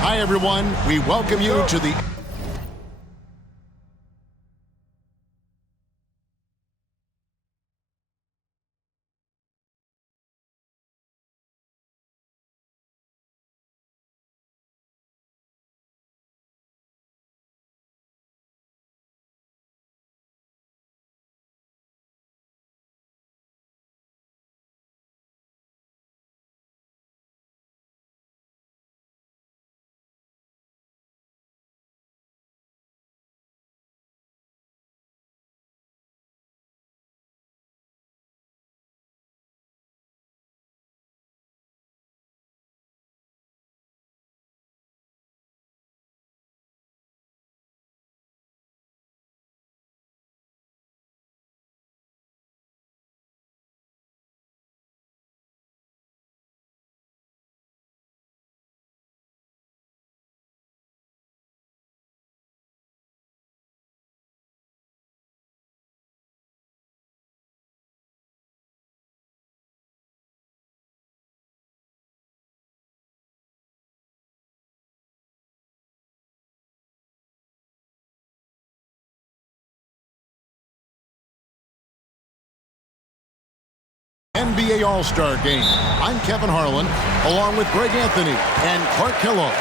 Hi, everyone. We welcome you to the NBA All-Star Game. I'm Kevin Harlan, along with Greg Anthony and Clark Kellogg.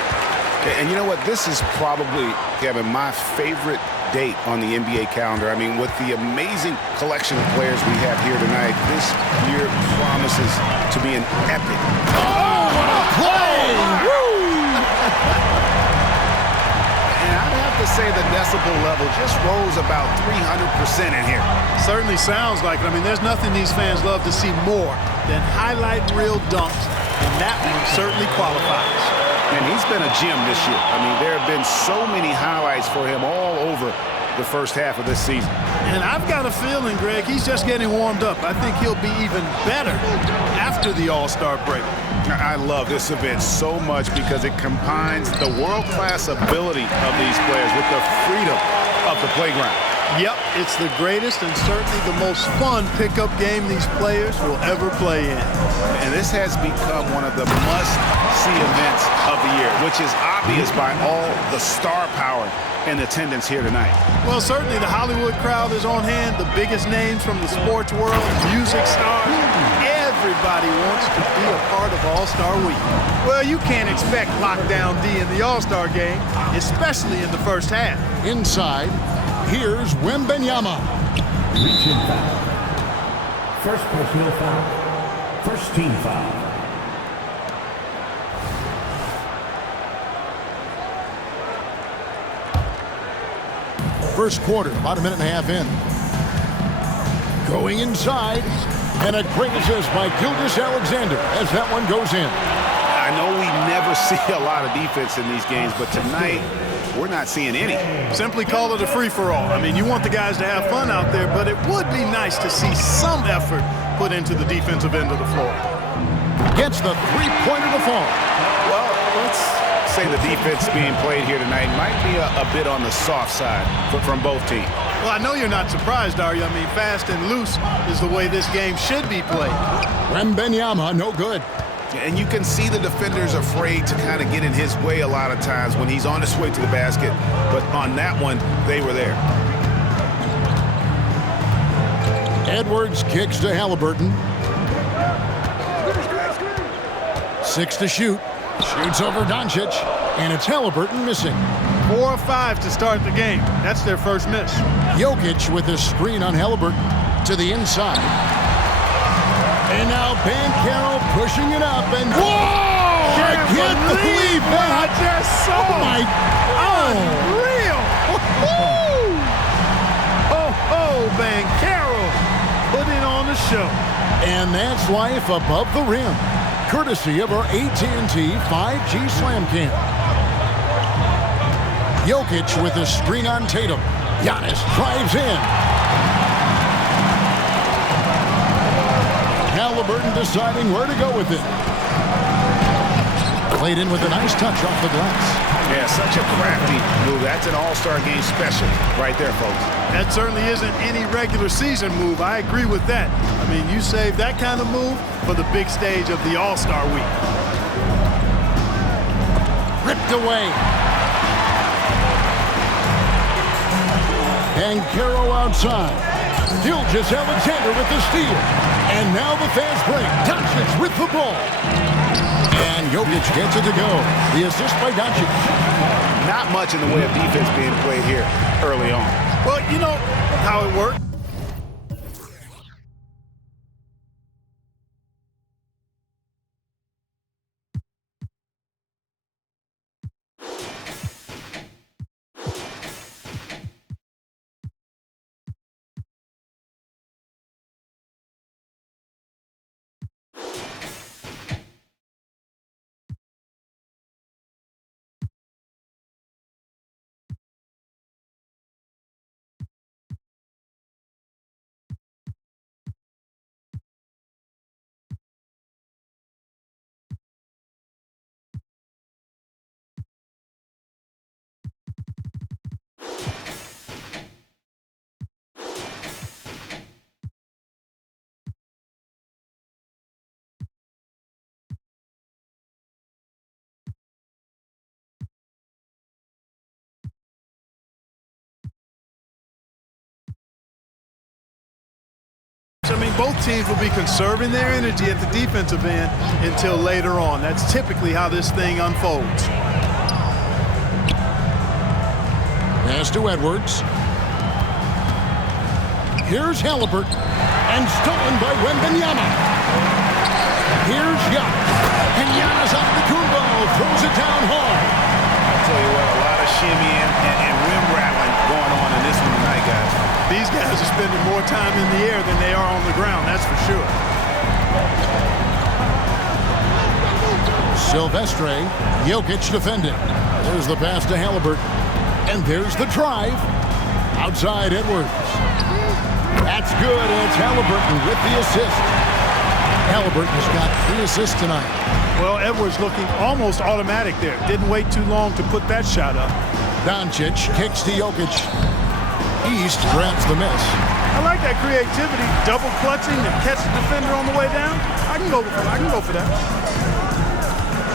And you know what? This is probably, Kevin, my favorite date on the NBA calendar. I mean, with the amazing collection of players we have here tonight, this year promises to be an epic. Oh, what a play! Woo! And I'd have to say the decibel level just rose about 300% in here. Certainly sounds like it. I mean, there's nothing these fans love to see more than highlight reel dunks, and that one certainly qualifies. And he's been a gem this year. I mean, there have been so many highlights for him all over the first half of this season. And I've got a feeling, Greg, he's just getting warmed up. I think he'll be even better after the All-Star break. I love this event so much because it combines the world-class ability of these players with the freedom of the playground. Yep, it's the greatest and certainly the most fun pickup game these players will ever play in. And this has become one of the must-see events of the year, which is obvious by all the star power in attendance here tonight. Well, certainly the Hollywood crowd is on hand, the biggest names from the sports world, music stars. Everybody wants to be a part of All-Star Week. Well, you can't expect Lockdown D in the All-Star game, especially in the first half. Inside, here's Wembanyama. Reaching foul. First personal foul. First team foul. First quarter, about a minute and a half in. Going inside, and a great assist by Gilgeous-Alexander as that one goes in. I know we never see a lot of defense in these games, but tonight we're not seeing any. Simply call it a free-for-all. I mean, you want the guys to have fun out there, but it would be nice to see some effort put into the defensive end of the floor. Gets the three-pointer to fall. Well, let's say the defense being played here tonight might be a bit on the soft side from both teams. Well, I know you're not surprised, are you? I mean, fast and loose is the way this game should be played. Wembanyama, no good. And you can see the defenders afraid to kind of get in his way a lot of times when he's on his way to the basket. But on that one, they were there. Edwards kicks to Halliburton. 6 to shoot. Shoots over Doncic. And it's Halliburton missing. 4 or 5 to start the game. That's their first miss. Jokic with a screen on Halliburton to the inside. And now Banchero pushing it up. And whoa! I can't believe that. I just saw. Oh, my. Unreal. Oh, Banchero putting on the show. And that's life above the rim, courtesy of our AT&T 5G Slam Cam. Jokic with a screen on Tatum. Giannis drives in. Halliburton deciding where to go with it. Played in with a nice touch off the glass. Yeah, such a crafty move. That's an all-star game special right there, folks. That certainly isn't any regular season move. I agree with that. I mean, you save that kind of move for the big stage of the All-Star Week. Ripped away. Banchero outside. Gilgeous-Alexander with the steal. And now the fast break. Doncic with the ball. And Jokic gets it to go. The assist by Doncic. Not much in the way of defense being played here early on. Well, you know how it works. I mean, both teams will be conserving their energy at the defensive end until later on. That's typically how this thing unfolds. Pass to Edwards. Here's Halliburton. And stolen by Wembanyama. Here's Giannis. And Giannis out the Kumbo. Throws it down hard. I'll tell you what, a lot of shimmying and rim rattling going on in this one tonight, guys. These guys are spending more time in the air than they are on the ground, that's for sure. Silvestre, Jokic defending. There's the pass to Halliburton. And there's the drive. Outside Edwards. That's good, and it's Halliburton with the assist. Halliburton has got 3 assists tonight. Well, Edwards looking almost automatic there. Didn't wait too long to put that shot up. Doncic kicks to Jokic. East grabs the miss. I like that creativity, double clutching to catch the defender on the way down. I can go for that.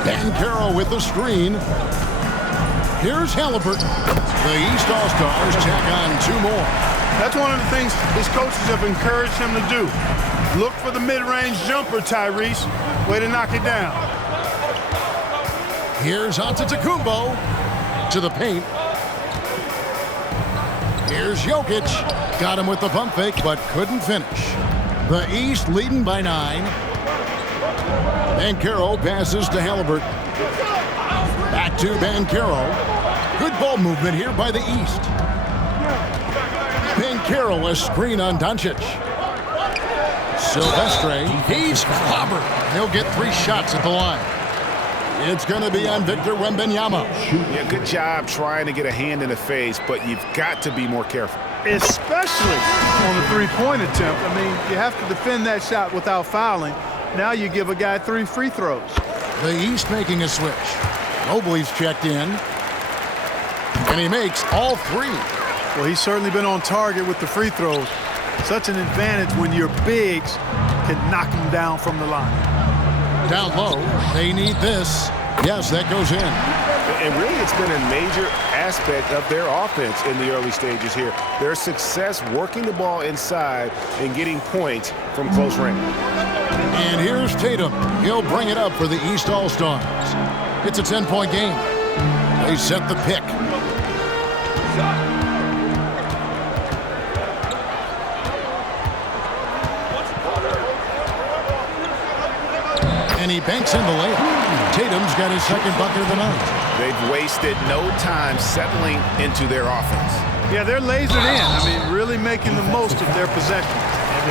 Banchero with the screen. Here's Halliburton. The East All-Stars tack on 2 more. That's one of the things his coaches have encouraged him to do. Look for the mid-range jumper, Tyrese. Way to knock it down. Here's Antetokounmpo to the paint. Here's Jokic. Got him with the pump fake, but couldn't finish. The East leading by 9. Banchero passes to Halliburton. Back to Banchero. Good ball movement here by the East. Banchero a screen on Doncic. Silvestre, he's clobbered. He'll get 3 shots at the line. It's going to be on Victor Wembanyama. Yeah, good job trying to get a hand in the face, but you've got to be more careful. Especially on the 3-point attempt. I mean, you have to defend that shot without fouling. Now you give a guy 3 free throws. The East making a switch. Mobley's checked in. And he makes all 3. Well, he's certainly been on target with the free throws. Such an advantage when your bigs can knock them down from the line. Down low, they need this. Yes, that goes in. And really, it's been a major aspect of their offense in the early stages here. Their success working the ball inside and getting points from close range. And here's Tatum. He'll bring it up for the East All-Stars. It's a 10-point game. They set the pick. And he banks in the layup. Tatum's got his 2nd bucket of the night. They've wasted no time settling into their offense. Yeah, they're lasered in. I mean, really making the most of their possession.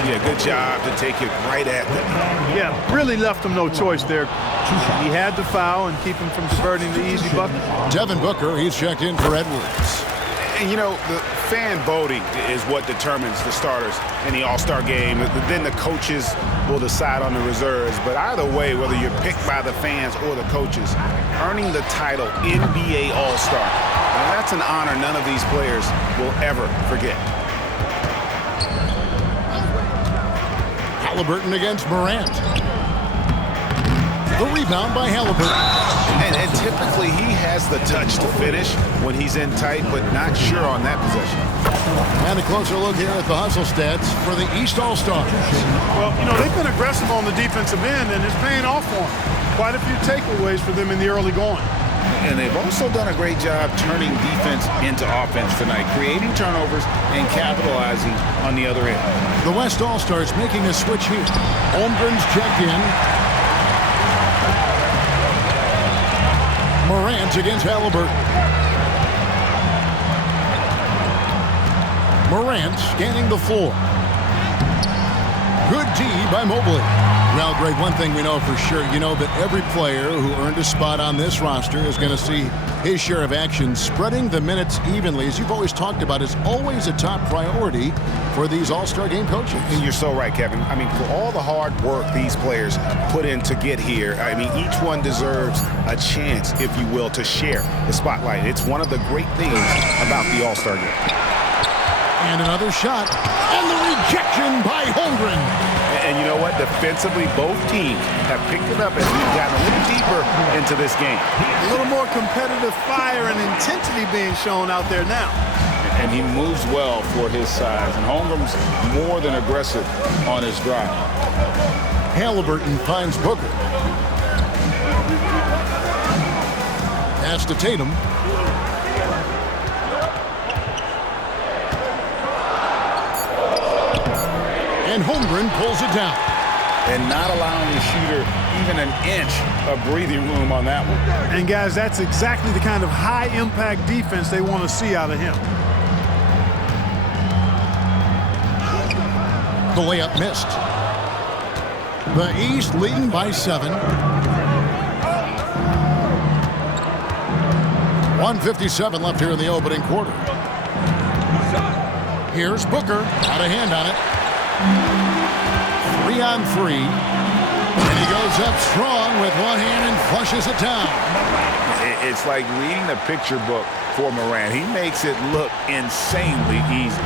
Yeah, good job to take it right at them. Yeah, really left them no choice there. He had to foul and keep him from converting the easy bucket. Devin Booker, he's checked in for Edwards. And, you know, the fan voting is what determines the starters in the All-Star game. Then the coaches will decide on the reserves. But either way, whether you're picked by the fans or the coaches, earning the title NBA All-Star, now that's an honor none of these players will ever forget. Halliburton against Morant. The rebound by Halliburton. And typically he has the touch to finish when he's in tight, but not sure on that possession. And a closer look here at the hustle stats for the East All-Stars. Well, you know, they've been aggressive on the defensive end, and it's paying off for them. Quite a few takeaways for them in the early going. And they've also done a great job turning defense into offense tonight, creating turnovers and capitalizing on the other end. The West All-Stars making a switch here. Holmgren's checked in. Morant against Halliburton. Morant scanning the floor. Good D by Mobley. Well, Greg, one thing we know for sure, you know that every player who earned a spot on this roster is going to see his share of action. Spreading the minutes evenly, as you've always talked about, is always a top priority for these All-Star game coaches. And you're so right, Kevin. I mean, for all the hard work these players put in to get here, I mean, each one deserves a chance, if you will, to share the spotlight. It's one of the great things about the All-Star game. And another shot. And the rejection by Holmgren. And you know what? Defensively, both teams have picked it up as we've gotten a little deeper into this game. A little more competitive fire and intensity being shown out there now. And he moves well for his size. And Holmgren's more than aggressive on his drive. Halliburton finds Booker. Pass to Tatum. And Holmgren pulls it down. And not allowing the shooter even an inch of breathing room on that one. And, guys, that's exactly the kind of high-impact defense they want to see out of him. The layup missed. The East leading by 7. 1:57 left here in the opening quarter. Here's Booker. Out of hand on it. 3 on 3. And he goes up strong with one hand and flushes it down. It's like reading the picture book for Morant. He makes it look insanely easy.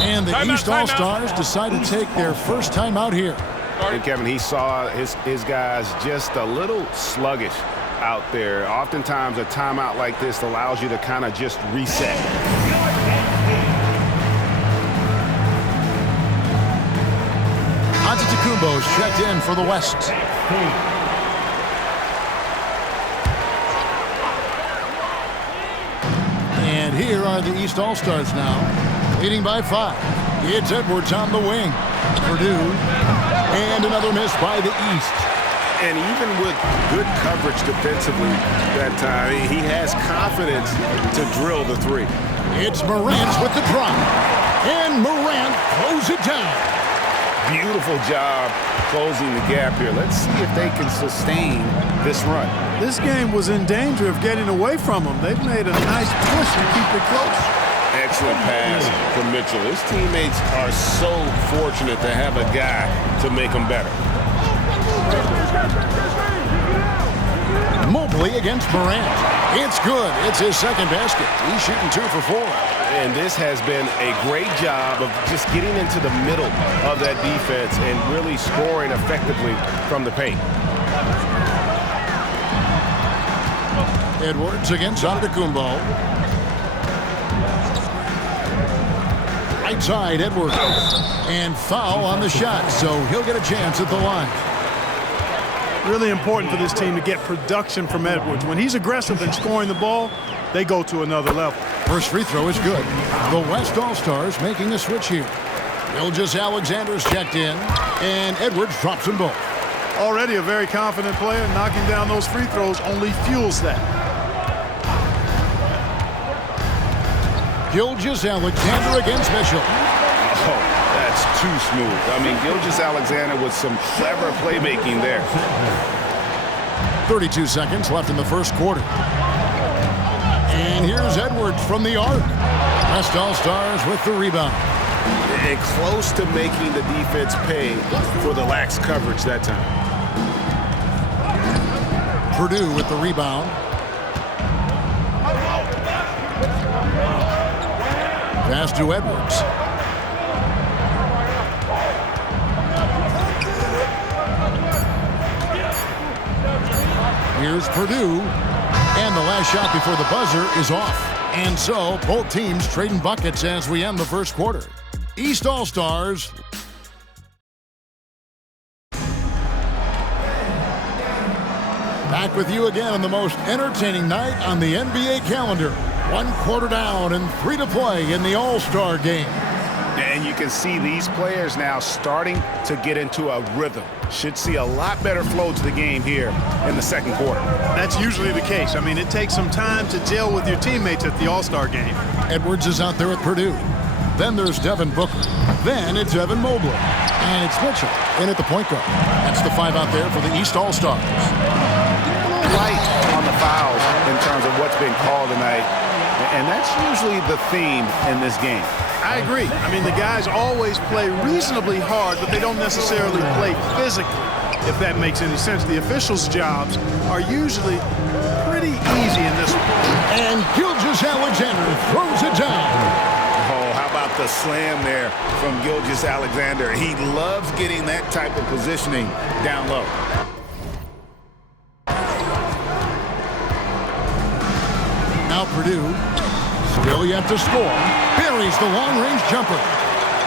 And the East All-Stars decide to take their first time out here. And Kevin, he saw his guys just a little sluggish out there. Oftentimes a timeout like this allows you to kind of just reset. Antetokounmpo's checked in for the West. And here are the East All-Stars now, leading by 5. It's Edwards on the wing. Purdue. And another miss by the East. And even with good coverage defensively that time, he has confidence to drill the 3. It's Morant with the drop. And Morant throws it down. Beautiful job closing the gap here. Let's see if they can sustain this run. This game was in danger of getting away from them. They've made a nice push to keep it close. Excellent pass from Mitchell. His teammates are so fortunate to have a guy to make them better. Mobley against Morant. It's good. It's his second basket. He's shooting 2 for 4. And this has been a great job of just getting into the middle of that defense and really scoring effectively from the paint. Edwards against Antetokounmpo. Right side, Edwards. And foul on the shot, so he'll get a chance at the line. Really important for this team to get production from Edwards. When he's aggressive and scoring the ball, they go to another level. First free throw is good. The West All-Stars making a switch here. Gilgeous-Alexander's checked in, and Edwards drops them both. Already a very confident player. Knocking down those free throws only fuels that. Gilgeous-Alexander against Mitchell. Oh, that's too smooth. I mean, Gilgeous-Alexander with some clever playmaking there. 32 seconds left in the first quarter. And here's Edwards from the arc. West All-Stars with the rebound. And close to making the defense pay for the lax coverage that time. Purdue with the rebound. Pass to Edwards. Here's Purdue. And the last shot before the buzzer is off. And so, both teams trading buckets as we end the first quarter. East All-Stars. Back with you again on the most entertaining night on the NBA calendar. 1 quarter down and 3 to play in the All-Star game. And you can see these players now starting to get into a rhythm. Should see a lot better flow to the game here in the second quarter. That's usually the case. I mean, it takes some time to gel with your teammates at the All-Star game. Edwards is out there at Purdue. Then there's Devin Booker. Then it's Evan Mobley. And it's Mitchell in at the point guard. That's the 5 out there for the East All-Stars. Light on the fouls in terms of what's being called tonight. And that's usually the theme in this game. I agree. I mean, the guys always play reasonably hard, but they don't necessarily play physically, if that makes any sense. The officials' jobs are usually pretty easy in this one. And Gilgeous-Alexander throws it down. Oh, how about the slam there from Gilgeous-Alexander? He loves getting that type of positioning down low. Now Purdue, still yet to score, buries the long-range jumper.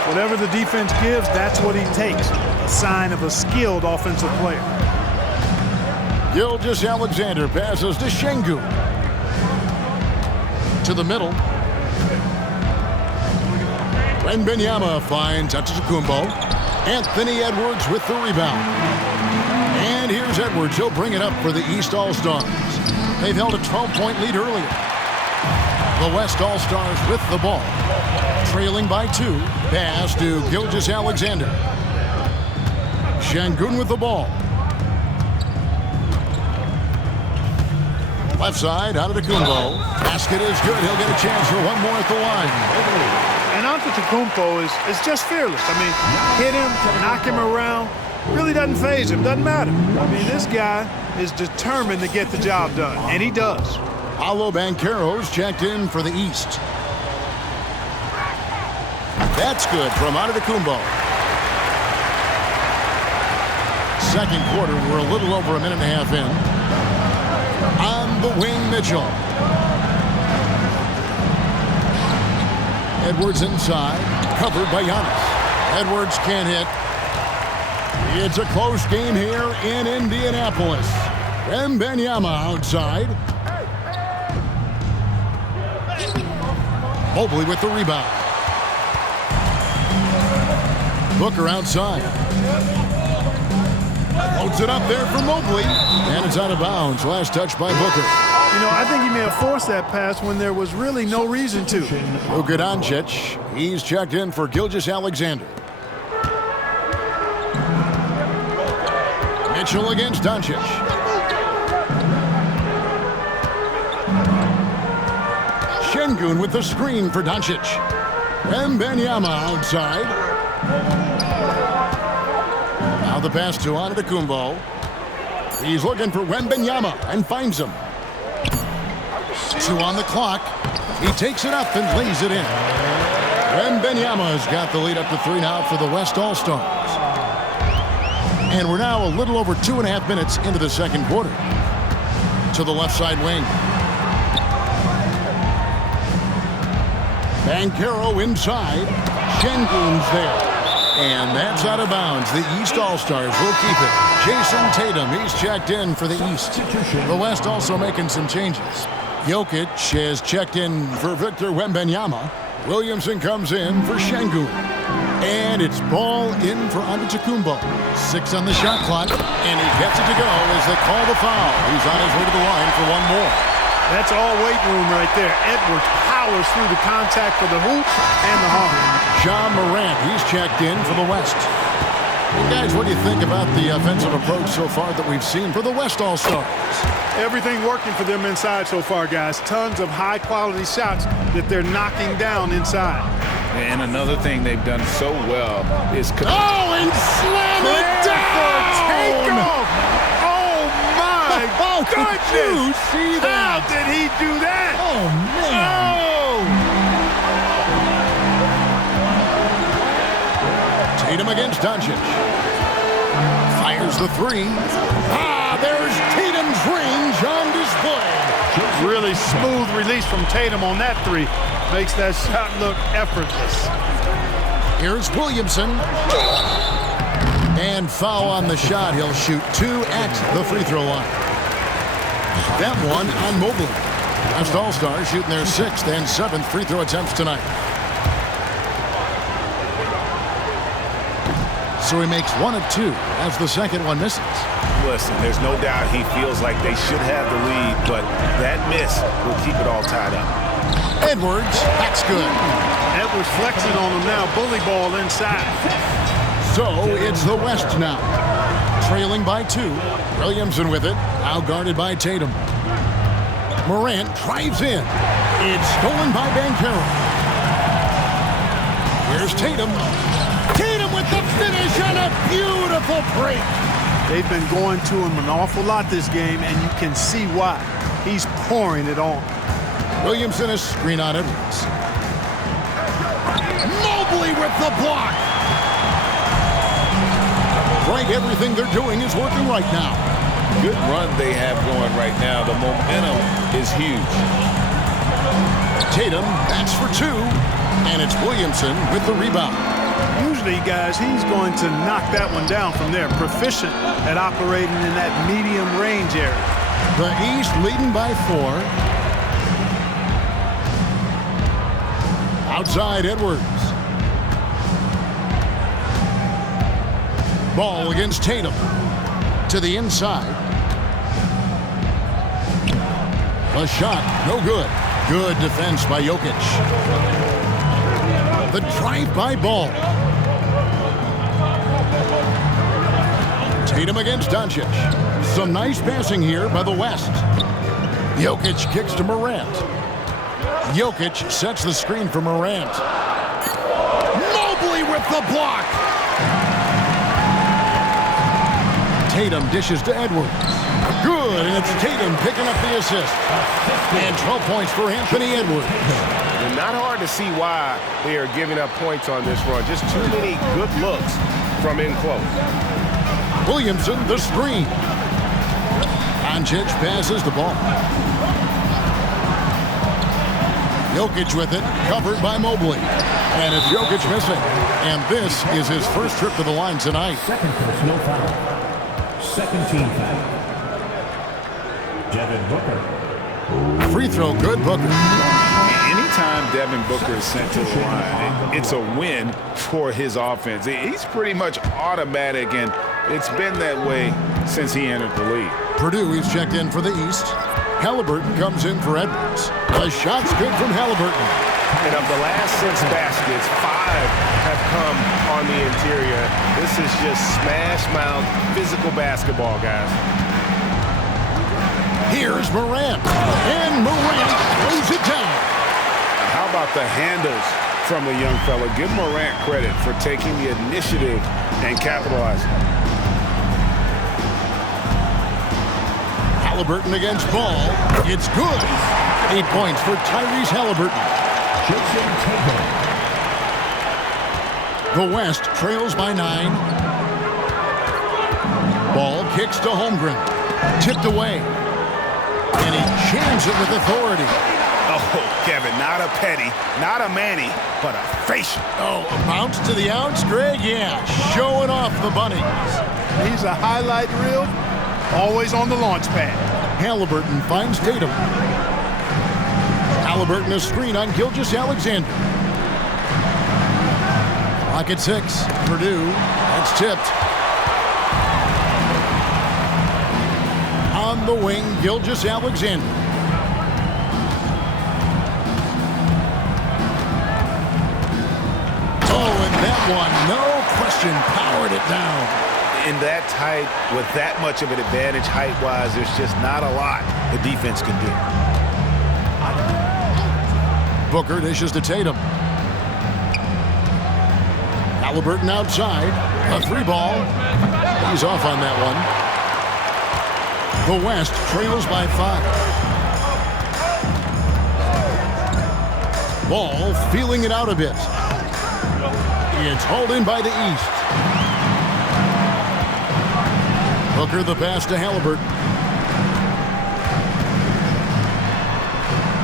Whatever the defense gives, that's what he takes. A sign of a skilled offensive player. Gilgeous-Alexander passes to Şengün. To the middle. Wembanyama finds Antetokounmpo. Anthony Edwards with the rebound. And here's Edwards. He'll bring it up for the East All-Stars. They've held a 12-point lead earlier. The West All-Stars with the ball. Trailing by 2. Pass to Gilgeous-Alexander. Şengün with the ball. Left side, Antetokounmpo. Basket is good. He'll get a chance for one more at the line. And Antetokounmpo is just fearless. I mean, hit him, knock him around. Really doesn't faze him. Doesn't matter. I mean, this guy is determined to get the job done, and he does. Paolo Banchero's checked in for the East. That's good from Antetokounmpo. Second quarter, we're a little over a minute and a half in. On the wing, Mitchell. Edwards inside, covered by Giannis. Edwards can't hit. It's a close game here in Indianapolis. Wembanyama outside. Mobley with the rebound. Booker outside. Loads it up there for Mobley. And it's out of bounds. Last touch by Booker. You know, I think he may have forced that pass when there was really no reason to. Luka Doncic. He's checked in for Gilgeous-Alexander. Mitchell against Doncic. Şengün with the screen for Doncic. Wembanyama outside. Now the pass to Antetokounmpo. He's looking for Wembanyama and finds him. 2 on the clock. He takes it up and lays it in. Wembanyama has got the lead up to 3 now for the West All-Stars. And we're now a little over 2.5 minutes into the second quarter. To the left side wing. Banchero inside. Şengün's there. And that's out of bounds. The East All-Stars will keep it. Jason Tatum, he's checked in for the East. The West also making some changes. Jokic has checked in for Victor Wembanyama. Williamson comes in for Şengün. And it's ball in for Antetokounmpo. 6 on the shot clock, and he gets it to go as they call the foul. He's on his way to the line for one more. That's all weight room right there. Edwards powers through the contact for the hoop and the hum. John Morant, he's checked in for the West. Well, guys, what do you think about the offensive approach so far that we've seen for the West All-Stars? Everything working for them inside so far, guys. Tons of high-quality shots that they're knocking down inside. And another thing they've done so well is... and slam it down! Takeoff! Oh, my goodness! Did you see that? How did he do that? Oh, man. Tatum against Doncic. Fires the three. There's Tatum's range on display. Really smooth release from Tatum on that three. Makes that shot look effortless. Here's Williamson. And foul on the shot. He'll shoot 2 at the free throw line. That one on Mobley. West All-Stars shooting their 6th and 7th free throw attempts tonight. So he makes 1 of 2 as the second one misses. Listen, there's no doubt he feels like they should have the lead, but that miss will keep it all tied up. Edwards, that's good. Edwards flexing on him now. Bully ball inside. So it's the West now. Trailing by 2. Williamson with it. Now guarded by Tatum. Morant drives in. It's stolen by Banchero. Here's Tatum. Tatum with the finish on a beautiful break. They've been going to him an awful lot this game, and you can see why. He's pouring it on. Williamson is screen on Edwards. Mobley with the block. Right, everything they're doing is working right now. Good run they have going right now. The momentum is huge. Tatum bats for 2, and it's Williamson with the rebound. Usually, guys, he's going to knock that one down from there. Proficient at operating in that medium range area. The East leading by 4. Outside Edwards. Ball against Tatum. To the inside. A shot, no good. Good defense by Jokic. The drive-by Ball. Tatum against Doncic. Some nice passing here by the West. Jokic kicks to Morant. Jokic sets the screen for Morant. Mobley with the block. Tatum dishes to Edwards. Good, and it's Tatum picking up the assist. And 12 points for Anthony Edwards. And not hard to see why they are giving up points on this run. Just too many good looks from in close. Williamson, the screen. Doncic passes the ball. Jokic with it, covered by Mobley. And it's Jokic missing. And this is his first trip to the line tonight. Second personal foul. Second team foul. Devin Booker. Free throw, good, Booker. Anytime Devin Booker is sent to the line, it's a win for his offense. He's pretty much automatic, and it's been that way since he entered the league. Purdue is checked in for the East. Halliburton comes in for Edwards. The shot's good from Halliburton. And of the last 6 baskets, 5 have come on the interior. This is just smash mouth physical basketball, guys. Here's Morant. And Morant throws it down. How about the handles from the young fella? Give Morant credit for taking the initiative and capitalizing. Halliburton against Ball. It's good. 8 points for Tyrese Halliburton. Jason Tatum. The West trails by 9. Ball kicks to Holmgren. Tipped away. And he jams it with authority. Oh, Kevin, not a Petty, not a Manny, but a facial. Oh, a bounce to the outs, Greg? Yeah, showing off the bunnies. He's a highlight reel, always on the launch pad. Halliburton finds Tatum. Halliburton a screen on Gilgeous-Alexander. Clock at 6. Purdue. That's tipped. On the wing, Gilgeous-Alexander. Oh, and that one, no question, powered it down. In that tight, with that much of an advantage height-wise, there's just not a lot the defense can do. Booker dishes to Tatum. Halliburton outside. A 3-ball. He's off on that one. The West trails by 5. Ball feeling it out a bit. It's hauled in by the East. Booker the pass to Halliburton.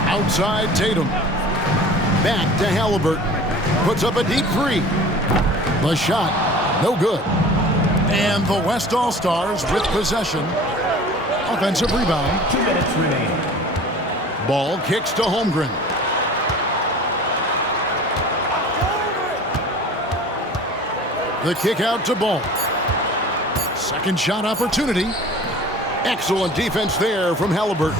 Outside Tatum. Back to Halliburton. Puts up a deep 3. The shot, no good. And the West All-Stars with possession. Offensive rebound. 2 minutes remaining. Ball kicks to Holmgren. The kick out to Ball. Second shot opportunity. Excellent defense there from Halliburton.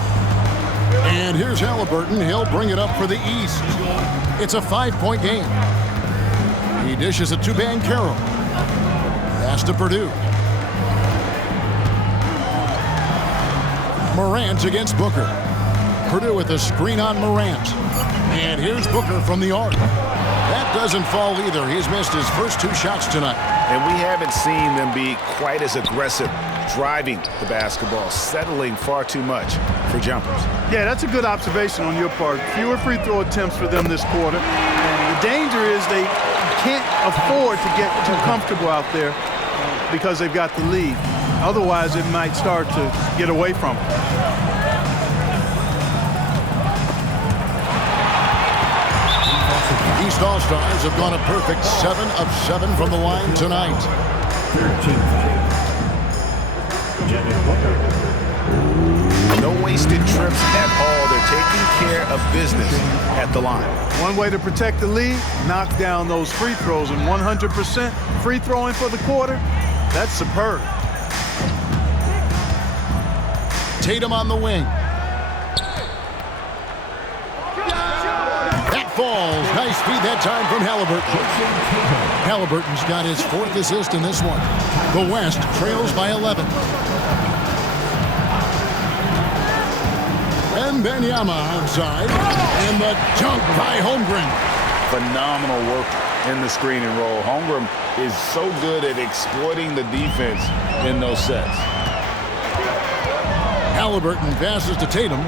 And here's Halliburton. He'll bring it up for the East. It's a 5-point game. He dishes it to Banchero. Pass to Purdue. Morant against Booker. Purdue with a screen on Morant. And here's Booker from the arc. That doesn't fall either. He's missed his first 2 shots tonight. And we haven't seen them be quite as aggressive driving the basketball, settling far too much for jumpers. Yeah, that's a good observation on your part. Fewer free throw attempts for them this quarter. And the danger is they can't afford to get too comfortable out there because they've got the lead. Otherwise, it might start to get away from them. East All-Stars have gone a perfect 7 of 7 from the line tonight. 13th. Devin Booker. No wasted trips at all. They're taking care of business at the line. One way to protect the lead, knock down those free throws, and 100% free throwing for the quarter, that's superb. Tatum on the wing. That falls. Nice feed that time from Halliburton. Halliburton's got his 4th assist in this one. The West trails by 11. Wembanyama outside. And the dunk by Holmgren. Phenomenal work in the screen and roll. Holmgren is so good at exploiting the defense in those sets. Halliburton passes to Tatum.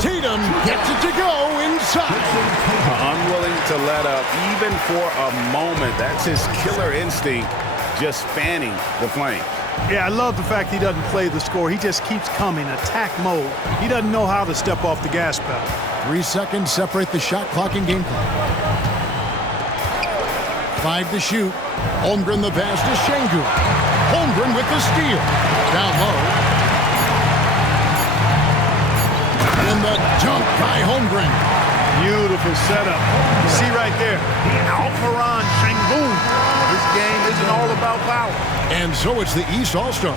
Tatum gets it to go inside. Unwilling to let up even for a moment. That's his killer instinct, just fanning the flame. Yeah, I love the fact he doesn't play the score. He just keeps coming, attack mode. He doesn't know how to step off the gas pedal. 3 seconds separate the shot clock and game clock. 5 to shoot. Holmgren the pass to Şengün. Holmgren with the steal. Down low. And the dunk by Holmgren. Beautiful setup. You see right there, the Alperen Şengün. This game isn't all about power. And so it's the East All-Stars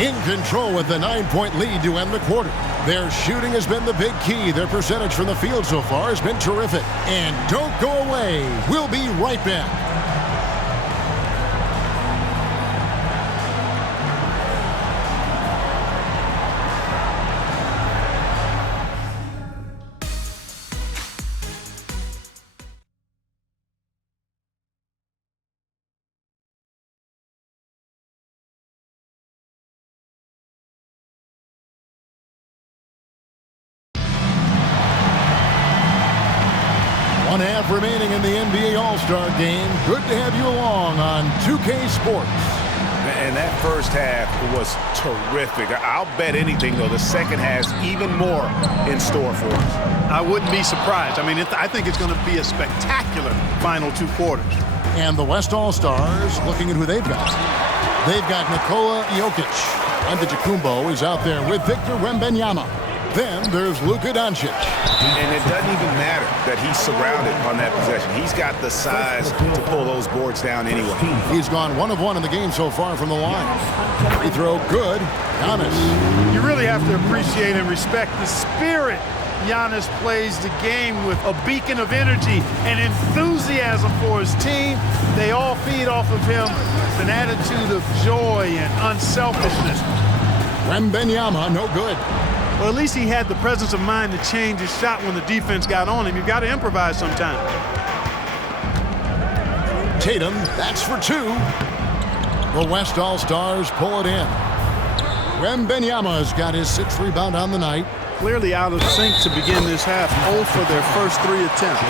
in control with the 9-point lead to end the quarter. Their shooting has been the big key. Their percentage from the field so far has been terrific. And don't go away. We'll be right back. One half remaining in the NBA All-Star game. Good to have you along on 2K Sports. And that first half was terrific. I'll bet anything, though, the second has even more in store for us. I wouldn't be surprised. I mean, I think it's going to be a spectacular final 2 quarters. And the West All-Stars looking at who they've got. They've got Nikola Jokic. Antetokounmpo is out there with Victor Wembanyama. Then there's Luka Doncic. And it doesn't even matter that he's surrounded on that possession. He's got the size to pull those boards down anyway. He's gone 1 of 1 in the game so far from the line. Free throw good. Giannis. You really have to appreciate and respect the spirit Giannis plays the game with a beacon of energy and enthusiasm for his team. They all feed off of him with an attitude of joy and unselfishness. Wembanyama, no good. Well, at least he had the presence of mind to change his shot when the defense got on him. You've got to improvise sometimes. Tatum, that's for 2. The West All-Stars pull it in. Wembanyama's got his 6th rebound on the night. Clearly out of sync to begin this half. 0 for their first 3 attempts.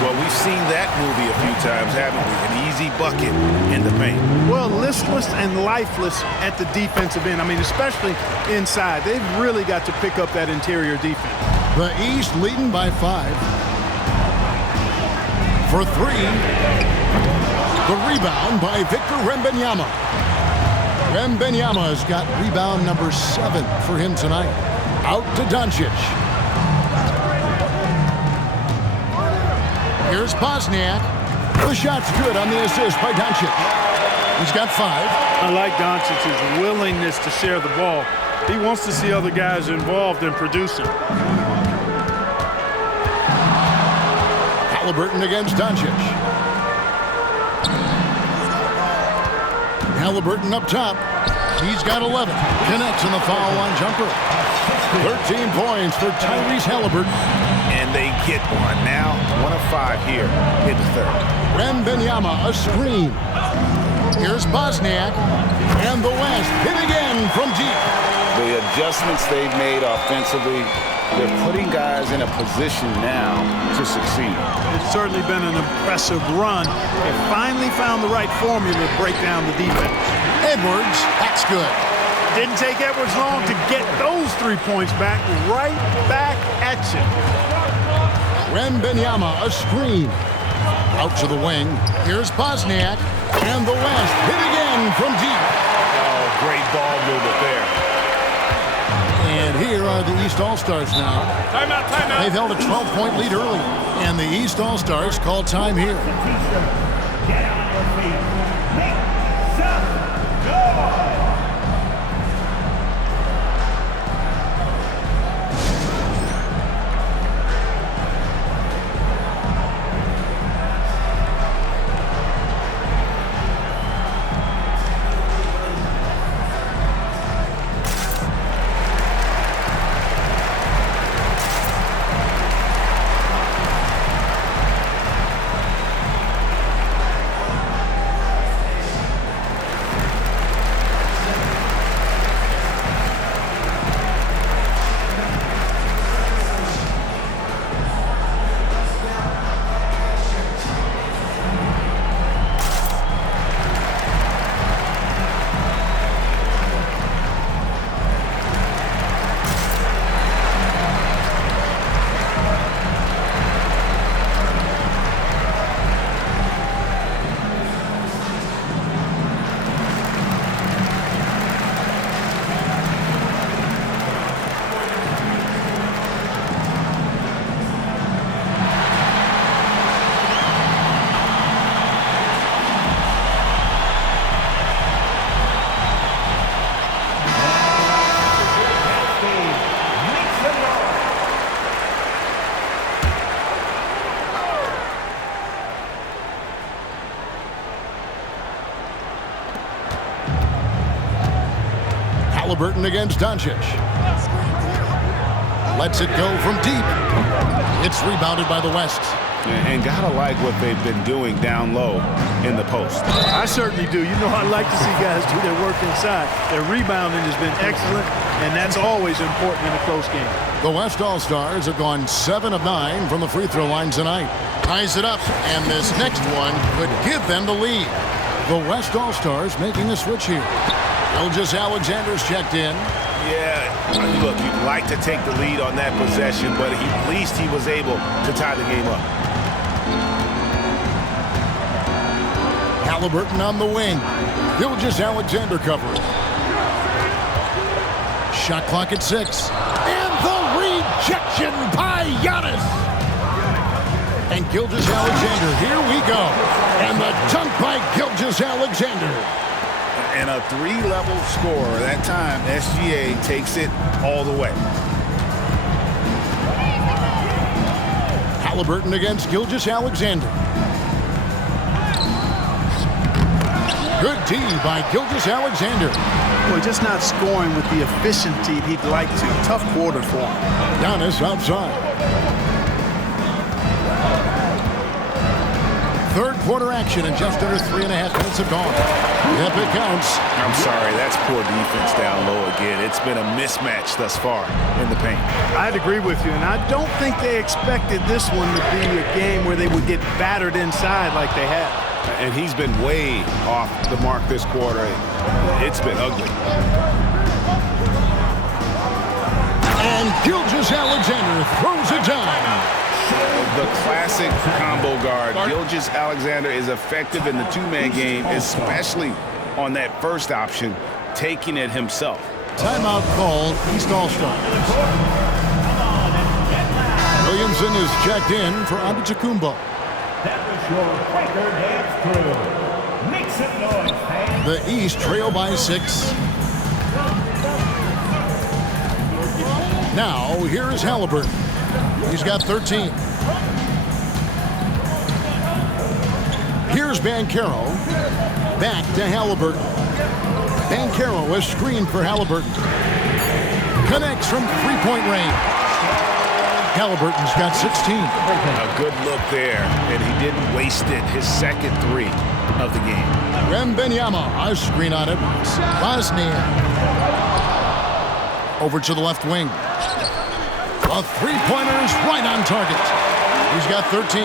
Well, we've seen that movie a few times, haven't we? An easy bucket in the paint. Well, listless and lifeless at the defensive end. I mean, especially inside. They've really got to pick up that interior defense. The East leading by 5. For 3. The rebound by Victor Wembanyama. Wembanyama's got rebound number 7 for him tonight. Out to Doncic. Here's Bosniak. The shot's good on the assist by Doncic. He's got 5. I like Doncic's willingness to share the ball. He wants to see other guys involved in producing. Halliburton against Doncic. Halliburton up top. He's got 11. Connects in the foul line jumper. 13 points for Tyrese Halliburton. And they get one now. 1 of 5 here in the 3rd. Wembanyama, a screen. Here's Bosniak. And the West hit again from deep. The adjustments they've made offensively, they're putting guys in a position now to succeed. It's certainly been an impressive run. They finally found the right formula to break down the defense. Edwards, that's good. Didn't take Edwards long to get those 3 points back. Right back at you. Wembanyama, a screen. Out to the wing. Here's Bosniak. And the West hit again from deep. Oh, great ball movement there. And here are the East All-Stars now. Timeout, timeout. They've held a 12-point lead early. And the East All-Stars call time here. Get out of the field. Make some noise. Halliburton against Doncic. Lets it go from deep. It's rebounded by the West. And gotta like what they've been doing down low in the post. I certainly do. You know, I like to see guys do their work inside. Their rebounding has been excellent, and that's always important in a close game. The West All-Stars have gone 7 of 9 from the free throw line tonight. Ties it up, and this next one could give them the lead. The West All-Stars making a switch here. Gilgeous-Alexander's checked in. Yeah, look, you'd like to take the lead on that possession, but at least he was able to tie the game up. Halliburton on the wing. Gilgeous-Alexander covering. Shot clock at 6. And the rejection by Giannis. And Gilgeous-Alexander, here we go. And the dunk by Gilgeous-Alexander. And a 3-level scorer. That time, SGA takes it all the way. Halliburton against Gilgeous-Alexander. Good D by Gilgeous-Alexander. Boy, just not scoring with the efficiency he'd like to. Tough quarter for him. Giannis outside. Third quarter action and just under 3.5 minutes have gone. Yep, it counts. I'm sorry, that's poor defense down low again. It's been a mismatch thus far in the paint. I'd agree with you, and I don't think they expected this one to be a game where they would get battered inside like they have. And he's been way off the mark this quarter. It's been ugly. And Gilgeous-Alexander throws it down. The classic combo guard. Gilgeous-Alexander is effective in the two-man game, especially on that first option, taking it himself. Timeout called, East All-Stars. Williamson is checked in for Antetokounmpo. That was your Quaker dance crew. Make some noise, fans. The East trail by 6. Now, here is Halliburton. He's got 13. Here's Banchero. Back to Halliburton. Banchero is screened for Halliburton. Connects from three-point range. Halliburton's got 16. A good look there, and he didn't waste it. His second three of the game. Wembanyama, a screen on it. Bosnia. Over to the left wing. A three-pointer is right on target. He's got 13.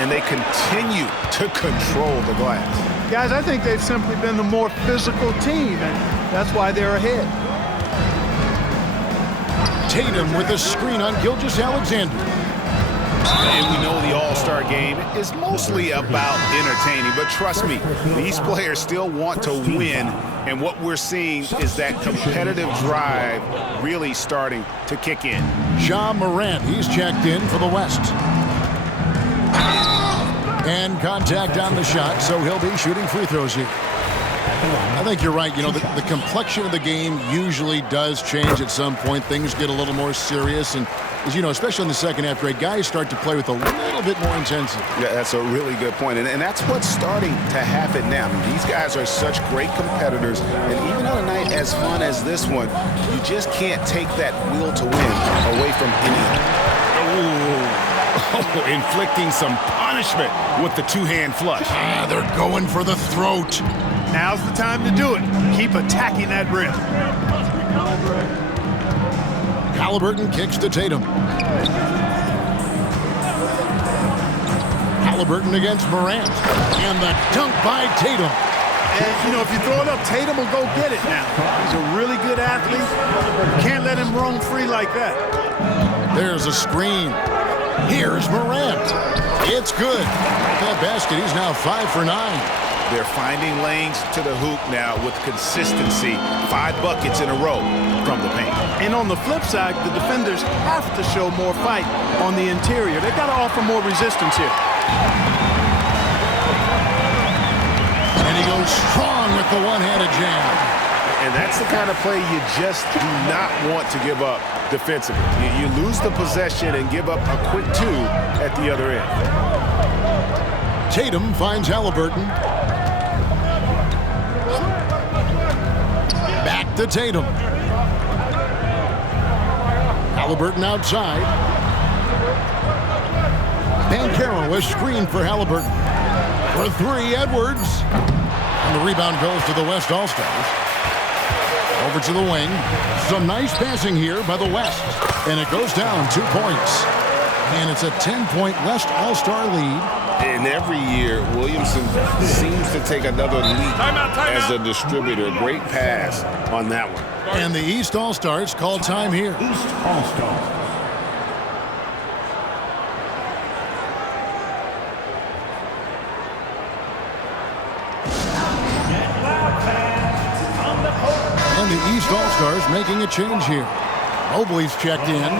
And they continue to control the glass. Guys, I think they've simply been the more physical team, and that's why they're ahead. Tatum with a screen on Gilgeous-Alexander. And we know the All-Star game is mostly about entertaining, but trust me, these players still want to win, and what we're seeing is that competitive drive really starting to kick in. Ja Morant, he's checked in for the West. And contact on the shot, so he'll be shooting free throws here. I think you're right. You know, the complexion of the game usually does change at some point. Things get a little more serious. And, as you know, especially in the second half, great guys start to play with a little bit more intensity. Yeah, that's a really good point. And that's what's starting to happen now. These guys are such great competitors. And even on a night as fun as this one, you just can't take that will to win away from anyone. Oh, inflicting some punishment with the two-hand flush. They're going for the throat. Now's the time to do it. Keep attacking that rim. Halliburton kicks to Tatum. Halliburton against Morant. And the dunk by Tatum. And, you know, if you throw it up, Tatum will go get it now. He's a really good athlete. You can't let him roam free like that. There's a screen. Here's Morant. It's good. That basket, he's now 5 for 9. They're finding lanes to the hoop now with consistency. 5 buckets in a row from the paint. And on the flip side, the defenders have to show more fight on the interior. They've got to offer more resistance here. And he goes strong with the one-handed jam. And that's the kind of play you just do not want to give up defensively. You lose the possession and give up a quick two at the other end. Tatum finds Halliburton. Back to Tatum. Halliburton outside. Banchero is screened for Halliburton. For 3, Edwards. And the rebound goes to the West All-Stars. Over to the wing. Some nice passing here by the West. And it goes down 2 points. And it's a 10-point West All-Star lead. And every year, Williamson seems to take another leap as a distributor. Great pass on that one. And the East All-Stars call time here. East All-Stars. And the East All-Stars making a change here. Mobley's checked in.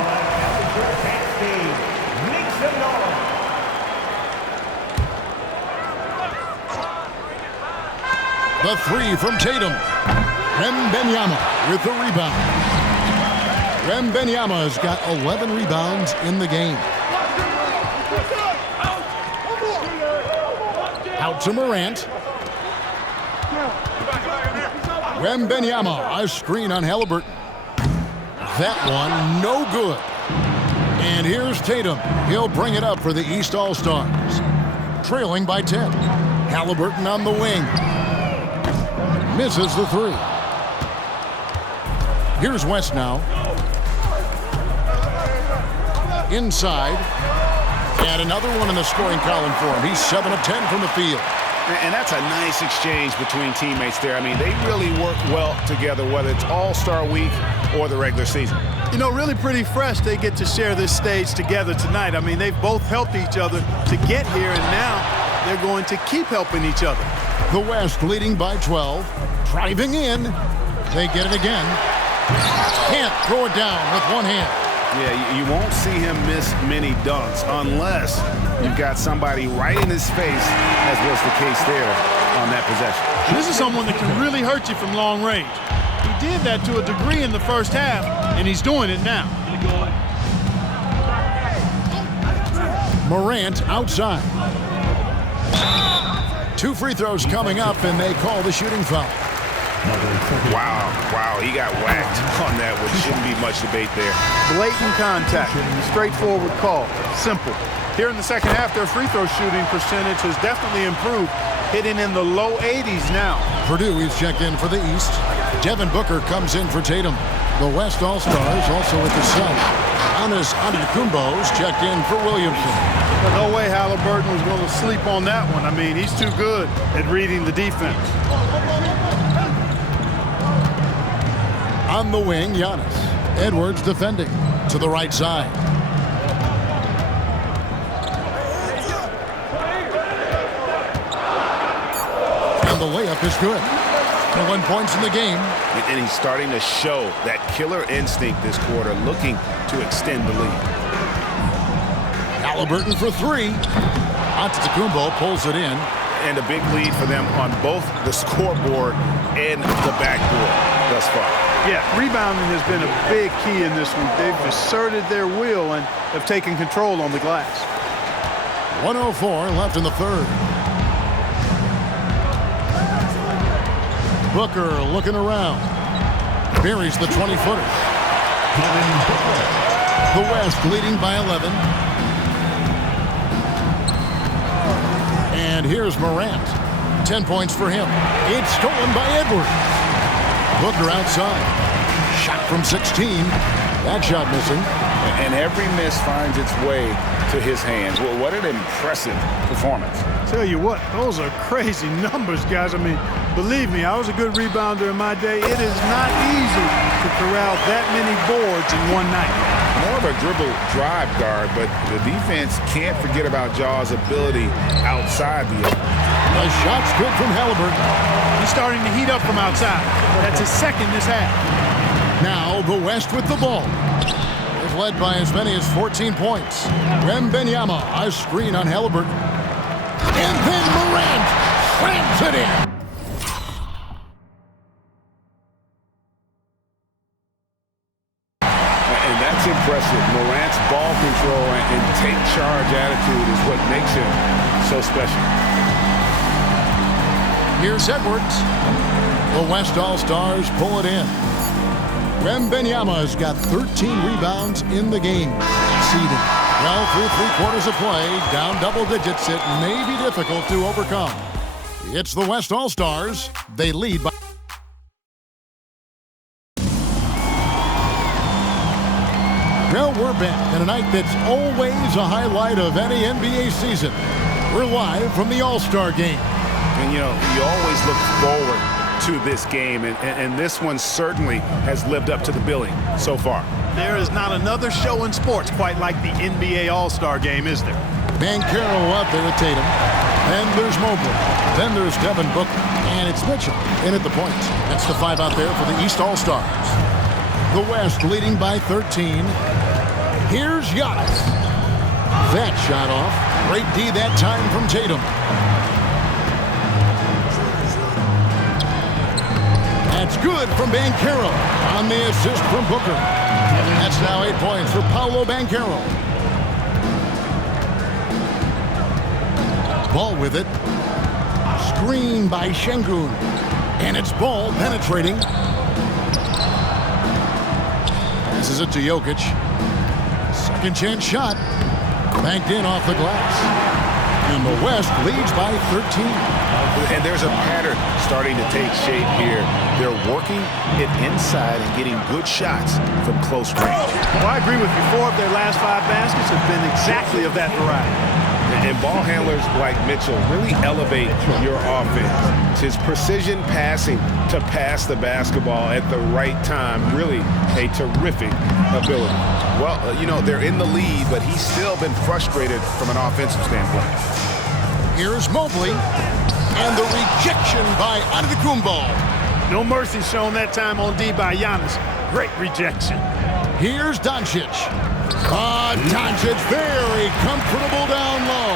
The 3 from Tatum. Wembanyama with the rebound. Wembanyama has got 11 rebounds in the game. Out to Morant. Wembanyama, a screen on Halliburton. That one, no good. And here's Tatum. He'll bring it up for the East All-Stars. Trailing by 10. Halliburton on the wing. Misses the three. Here's West now. Inside. And another one in the scoring column for him. He's 7 of 10 from the field. And that's a nice exchange between teammates there. I mean, they really work well together, whether it's All-Star Week or the regular season. You know, really pretty fresh they get to share this stage together tonight. I mean, they've both helped each other to get here, and now they're going to keep helping each other. The West leading by 12. Driving in. They get it again. Can't throw it down with one hand. Yeah, you won't see him miss many dunks unless you've got somebody right in his face, as was the case there on that possession. This is someone that can really hurt you from long range. He did that to a degree in the first half, and he's doing it now. Morant outside. 2 free throws coming up, and they call the shooting foul. Wow, he got whacked on that, which shouldn't be much debate there. Blatant contact, straightforward call, simple. Here in the second half, their free throw shooting percentage has definitely improved, hitting in the low 80s now. Purdue is checked in for the East. Devin Booker comes in for Tatum. The West All-Stars also with the Sun. Giannis Antetokounmpo's checked in for Williamson. No way Halliburton was going to sleep on that one. I mean, he's too good at reading the defense. On the wing, Giannis. Edwards defending to the right side. And the layup is good. 1 points in the game. And he's starting to show that killer instinct this quarter, looking to extend the lead. Halliburton for 3. Antetokounmpo pulls it in. And a big lead for them on both the scoreboard and the backboard thus far. Yeah, rebounding has been a big key in this week. They've asserted their will and have taken control on the glass. 1:04 left in the third. Booker looking around. Buries the 20-footer. The West leading by 11. And here's Morant. 10 points for him. It's stolen by Edwards. Booker outside. Shot from 16. That shot missing. And every miss finds its way to his hands. Well, what an impressive performance. Tell you what, those are crazy numbers, guys. I mean, believe me, I was a good rebounder in my day. It is not easy to corral that many boards in one night. More of a dribble drive guard, but the defense can't forget about Jaw's ability outside the arc. The shot's good from Halliburton. He's starting to heat up from outside. That's his second this half. Now the West with the ball. Is led by as many as 14 points. Wembanyama, a screen on Halliburton. And then Morant slams it in. And that's impressive. Morant's ball control and take charge attitude is what makes him so special. Here's Edwards. The West All-Stars pull it in. Wembanyama's got 13 rebounds in the game. Seeded. Well, through 3/4 of play, down double digits, it may be difficult to overcome. It's the West All-Stars. They lead by... Well, we're back in a night that's always a highlight of any NBA season. We're live from the All-Star Game. And, you know, you always look forward to this game, and this one certainly has lived up to the billing so far. There is not another show in sports quite like the NBA All-Star Game, is there? Banchero out there at Tatum. Then there's Mobley. Then there's Devin Booker. And it's Mitchell in at the point. That's the 5 out there for the East All-Stars. The West leading by 13. Here's Giannis. That shot off. Great D that time from Tatum. That's good from Banchero on the assist from Booker. That's now 8 points for Paolo Banchero. Ball with it. Screen by Şengün. And it's ball penetrating. Passes it to Jokic. Second chance shot. Banked in off the glass. And the West leads by 13. And there's a pattern starting to take shape here. They're working it inside and getting good shots from close range. Well, I agree with you. 4 of their last 5 baskets have been exactly of that variety. And ball handlers like Mitchell really elevate your offense. It's his precision passing to pass the basketball at the right time. Really a terrific ability. Well, they're in the lead, but he's still been frustrated from an offensive standpoint. Here's Mobley. And the rejection by Antetokounmpo. No mercy shown that time on D by Giannis. Great rejection. Here's Doncic. Doncic very comfortable down low.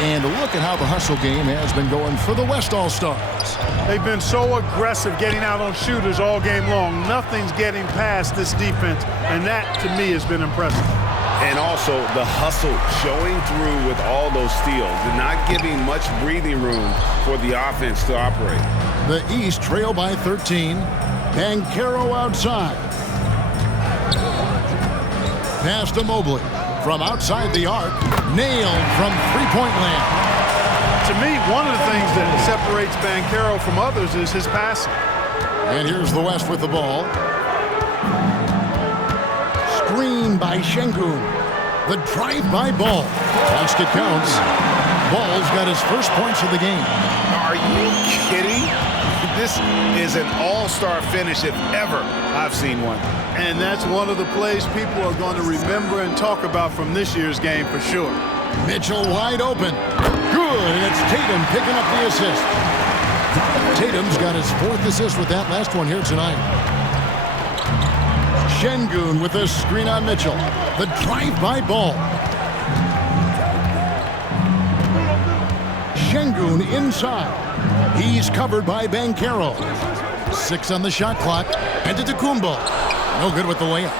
And look at how the hustle game has been going for the West All-Stars. They've been so aggressive getting out on shooters all game long. Nothing's getting past this defense, and that, to me, has been impressive. And also the hustle showing through with all those steals and not giving much breathing room for the offense to operate. The East trail by 13. Banchero outside. Pass to Mobley. From outside the arc. Nailed from three-point land. To me, one of the things that separates Banchero from others is his passing. And here's the West with the ball. Screen by Şengün. The drive-by Ball. Basket counts. Ball's got his first points of the game. Are you kidding? This is an all-star finish if ever I've seen one. And that's one of the plays people are going to remember and talk about from this year's game for sure. Mitchell wide open. Good, and it's Tatum picking up the assist. Tatum's got his 4th assist with that last one here tonight. Şengün with a screen on Mitchell. The drive-by Ball. Şengün inside. He's covered by Banchero. 6 on the shot clock. Antetokounmpo. No good with the layup.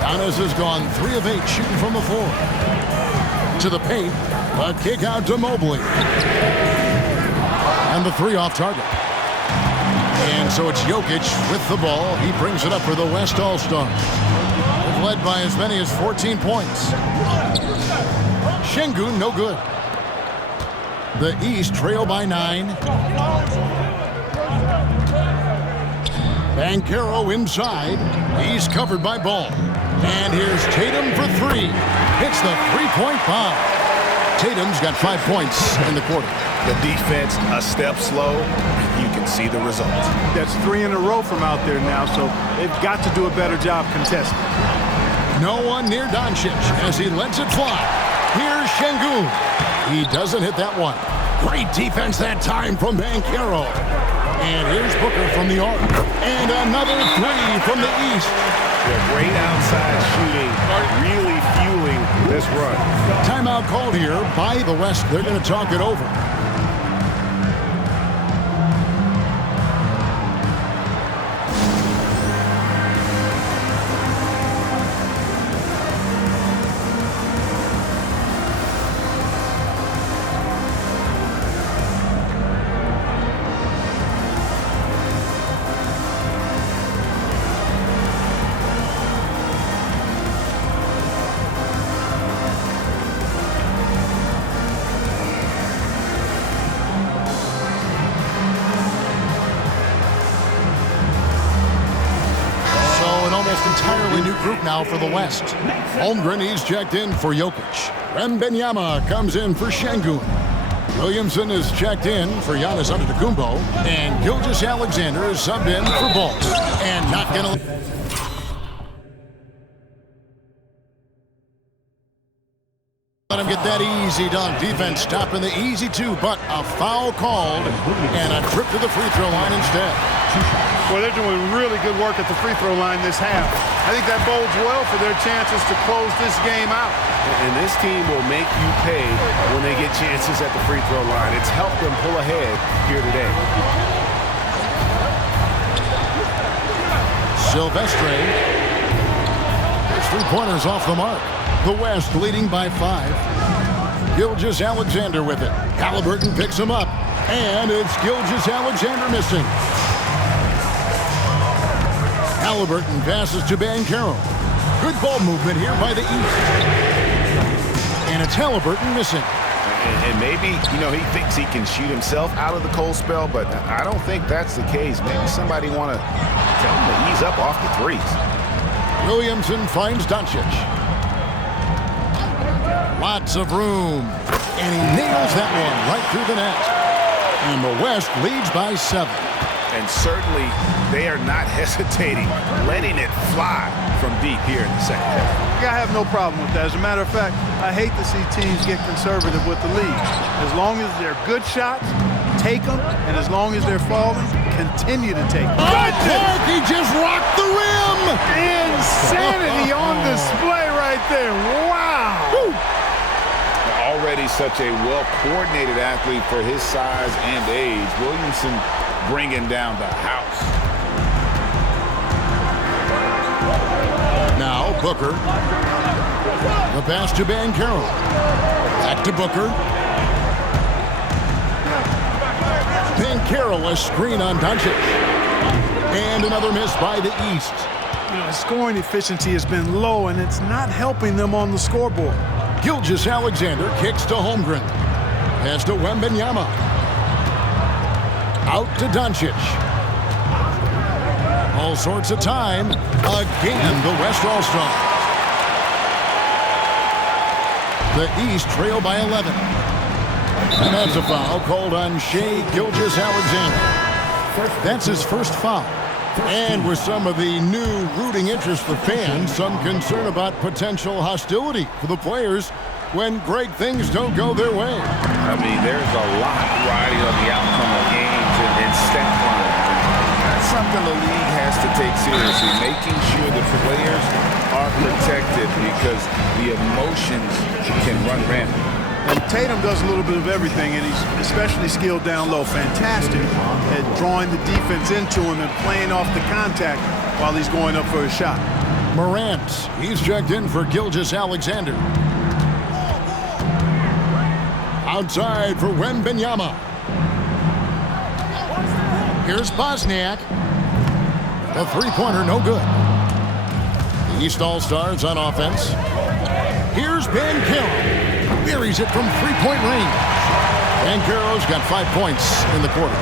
Giannis has gone 3 of 8 shooting from the floor. To the paint. A kick out to Mobley. And the 3 off target. And so it's Jokic with the ball. He brings it up for the West All-Stars. They've led by as many as 14 points. Şengün, no good. The East trail by 9. Banchero inside. He's covered by Ball. And here's Tatum for 3. Hits the three-point bomb. Tatum's got 5 points in the quarter. The defense a step slow. You can see the result. That's 3 in a row from out there now, so they've got to do a better job contesting. No one near Doncic as he lets it fly. Here's Şengün. He doesn't hit that one. Great defense that time from Banchero. And here's Booker from the arc. And another 3 from the East. Yeah, great outside shooting, really fueling this run. Timeout called here by the West. They're going to talk it over. Entirely new group now for the West. Holmgren, he's checked in for Jokic. Wembanyama comes in for Şengün. Williamson is checked in for Giannis Antetokounmpo. And Gilgeous-Alexander is subbed in for Ball. And not going to... let him get that easy dunk. Defense stopping the easy 2, but a foul called. And a trip to the free throw line instead. Well, they're doing really good work at the free throw line this half. I think that bodes well for their chances to close this game out. And this team will make you pay when they get chances at the free throw line. It's helped them pull ahead here today. Silvestre. His 3-pointers off the mark. The West leading by 5. Gilgeous-Alexander with it. Halliburton picks him up. And it's Gilgeous-Alexander missing. Halliburton passes to Banchero. Good ball movement here by the East. And it's Halliburton missing. And maybe, he thinks he can shoot himself out of the cold spell, but I don't think that's the case. Maybe somebody want to tell him to ease up off the threes. Williamson finds Doncic. Lots of room. And he nails that one right through the net. And the West leads by 7. And certainly they are not hesitating, letting it fly from deep here in the second half. I have no problem with that. As a matter of fact, I hate to see teams get conservative with the lead. As long as they're good shots, take them. And as long as they're falling, continue to take them. Clark, he just rocked the rim. Insanity on display right there. Wow. Woo. Already such a well-coordinated athlete for his size and age. Williamson bringing down the house. Now Booker. The pass to Banchero. Back to Booker. Banchero, a screen on Doncic. And another miss by the East. His scoring efficiency has been low, and it's not helping them on the scoreboard. Gilgeous-Alexander kicks to Holmgren. Pass to Wembanyama. Out to Doncic. All sorts of time. Again, the West All-Star. The East trail by 11. And that's a foul called on Shai Gilgeous-Alexander. That's his first foul. And with some of the new rooting interest for fans, some concern about potential hostility for the players when great things don't go their way. I mean, there's a lot riding on the outcome of games and stat line. That's something the league has to take seriously, making sure the players are protected because the emotions can run rampant. And Tatum does a little bit of everything, and he's especially skilled down low. Fantastic at drawing the defense into him and playing off the contact while he's going up for a shot. Morant, he's checked in for Gilgeous-Alexander. Outside for Wembanyama. Here's Bosniak. The three-pointer, no good. The East All-Stars on offense. Here's Banchero. Buries it from three-point range. Banchero's got 5 points in the quarter.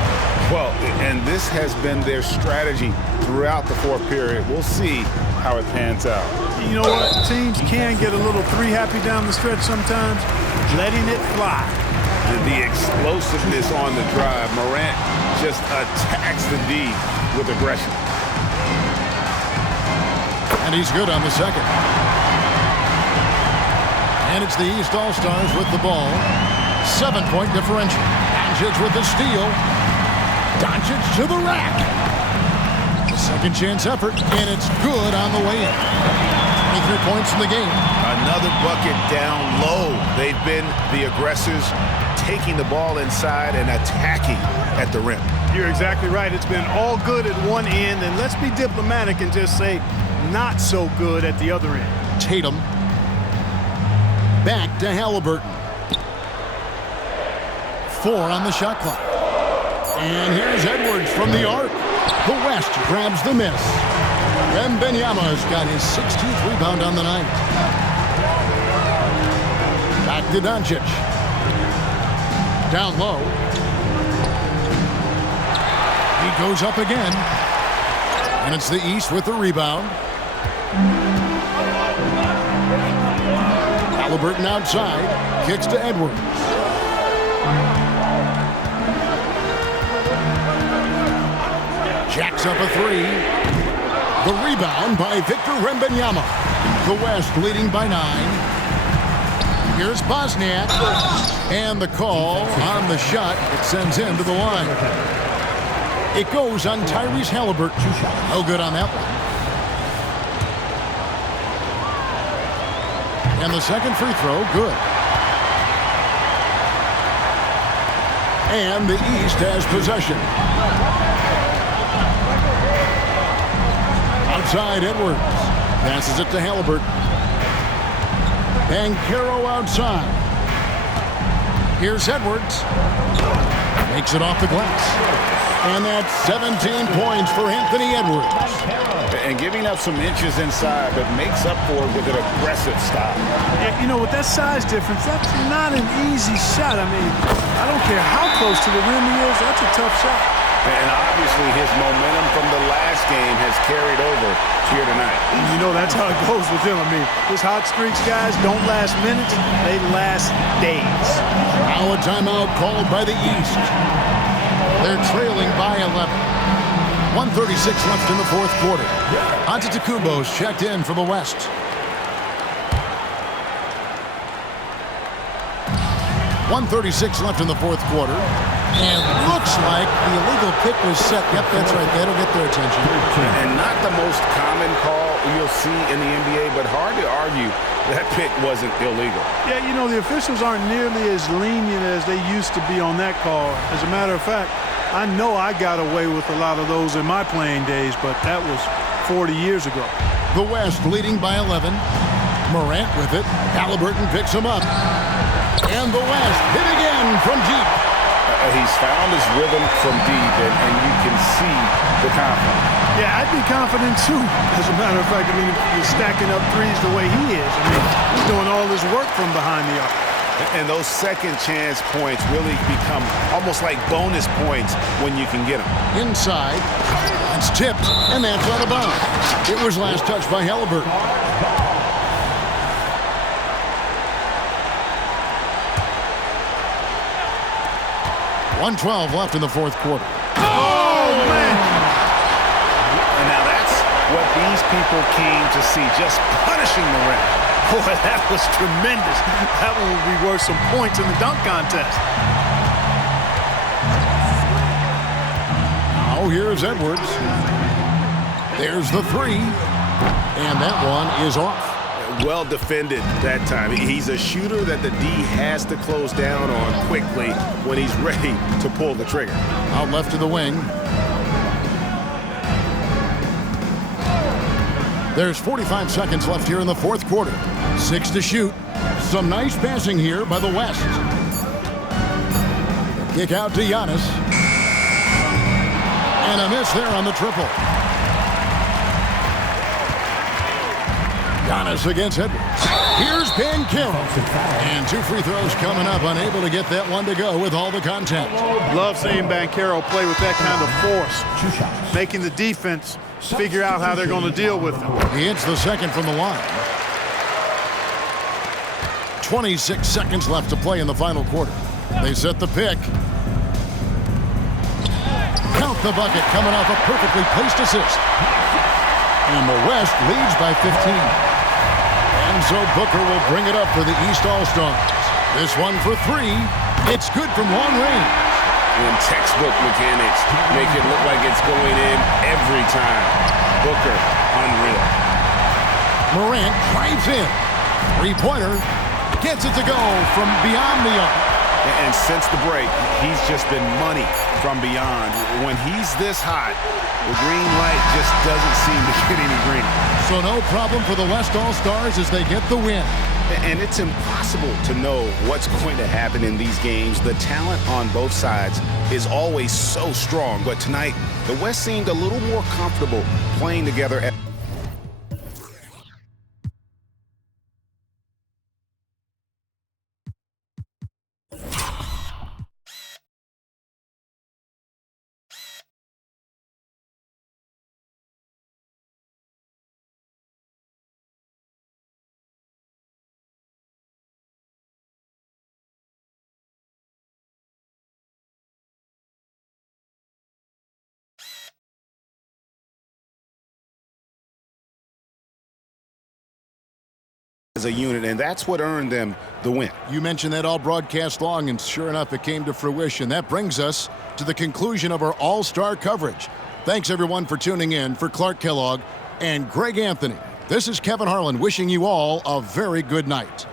Well, and this has been their strategy throughout the fourth period. We'll see how it pans out. You know what? Teams can get a little three-happy down the stretch sometimes. Letting it fly. The explosiveness on the drive. Morant just attacks the D with aggression. And he's good on the second. And it's the East All-Stars with the ball. 7-point differential. Doncic with the steal. Doncic to the rack. A second chance effort, and it's good on the way in. 23 points in the game. Another bucket down low. They've been the aggressors, taking the ball inside and attacking at the rim. You're exactly right. It's been all good at one end, and let's be diplomatic and just say not so good at the other end. Tatum. Back to Halliburton. 4 on the shot clock. And here's Edwards from the arc. The West grabs the miss. Wembanyama's got his 16th rebound on the night. Back to Doncic. Down low. He goes up again. And it's the East with the rebound. Halliburton outside. Kicks to Edwards. Jacks up a three. The rebound by Victor Wembanyama. The West leading by 9. Here's Bosniak. And the call on the shot. It sends him to the line. It goes on Tyrese Halliburton. No good on that one. And the second free throw, good. And the East has possession. Outside Edwards. Passes it to Halliburton. Banchero outside. Here's Edwards. Makes it off the glass. And that's 17 points for Anthony Edwards. And giving up some inches inside, but makes up for it with an aggressive stop. Yeah, you know, with that size difference, that's not an easy shot. I mean, I don't care how close to the rim he is, that's a tough shot. And obviously his momentum from the last game has carried over here tonight. And you know, that's how it goes with him. I mean, his hot streaks, guys, don't last minutes, they last days. Now a timeout called by the East. They're trailing by 11. 1:36 left in the fourth quarter. Antetokounmpo's checked in for the West. .136 left in the fourth quarter. And looks like the illegal kick was set. Yep, that's right. That'll get their attention. And not the most common call you'll see in the NBA, but hard to argue that pick wasn't illegal. Yeah, you know, the officials aren't nearly as lenient as they used to be on that call. As a matter of fact, I know I got away with a lot of those in my playing days, but that was 40 years ago. The West leading by 11. Morant with it. Halliburton picks him up. And the West hit again from deep. He's found his rhythm from deep, and you can see the confidence. Yeah, I'd be confident too. As a matter of fact, I mean, if you're stacking up threes the way he is, I mean, he's doing all his work from behind the arc. And those second chance points really become almost like bonus points when you can get them. Inside. It's tipped, and that's out of bounds. It was last touched by Halliburton. .112 left in the fourth quarter. Oh, man! And now that's what these people came to see, just punishing the rim. Boy, that was tremendous. That one would be worth some points in the dunk contest. Now here's Edwards. There's the three. And that one is off. Well defended that time. He's a shooter that the D has to close down on quickly when he's ready to pull the trigger. Out left of the wing. There's 45 seconds left here in the fourth quarter. 6 to shoot. Some nice passing here by the West. Kick out to Giannis. And a miss there on the triple. Giannis against Edwards. Here's Banchero. And 2 free throws coming up. Unable to get that one to go with all the contact. Love seeing Banchero play with that kind of force. Making the defense figure out how they're going to deal with him. He hits the second from the line. 26 seconds left to play in the final quarter. They set the pick. Count the bucket coming off a perfectly placed assist. And the West leads by 15. And so Booker will bring it up for the East All-Stars. This one for 3. It's good from long range. In textbook mechanics, make it look like it's going in every time. Booker, unreal. Morant drives in. Three-pointer. Gets it to go from beyond the arc. And since the break, he's just been money from beyond. When he's this hot, the green light just doesn't seem to get any greener. So no problem for the West All-Stars as they get the win. And it's impossible to know what's going to happen in these games. The talent on both sides is always so strong. But tonight, the West seemed a little more comfortable playing together. As a unit, and that's what earned them the win. You mentioned that all broadcast long, and sure enough, it came to fruition. That brings us to the conclusion of our All-Star coverage. Thanks, everyone, for tuning in. For Clark Kellogg and Greg Anthony, this is Kevin Harlan wishing you all a very good night.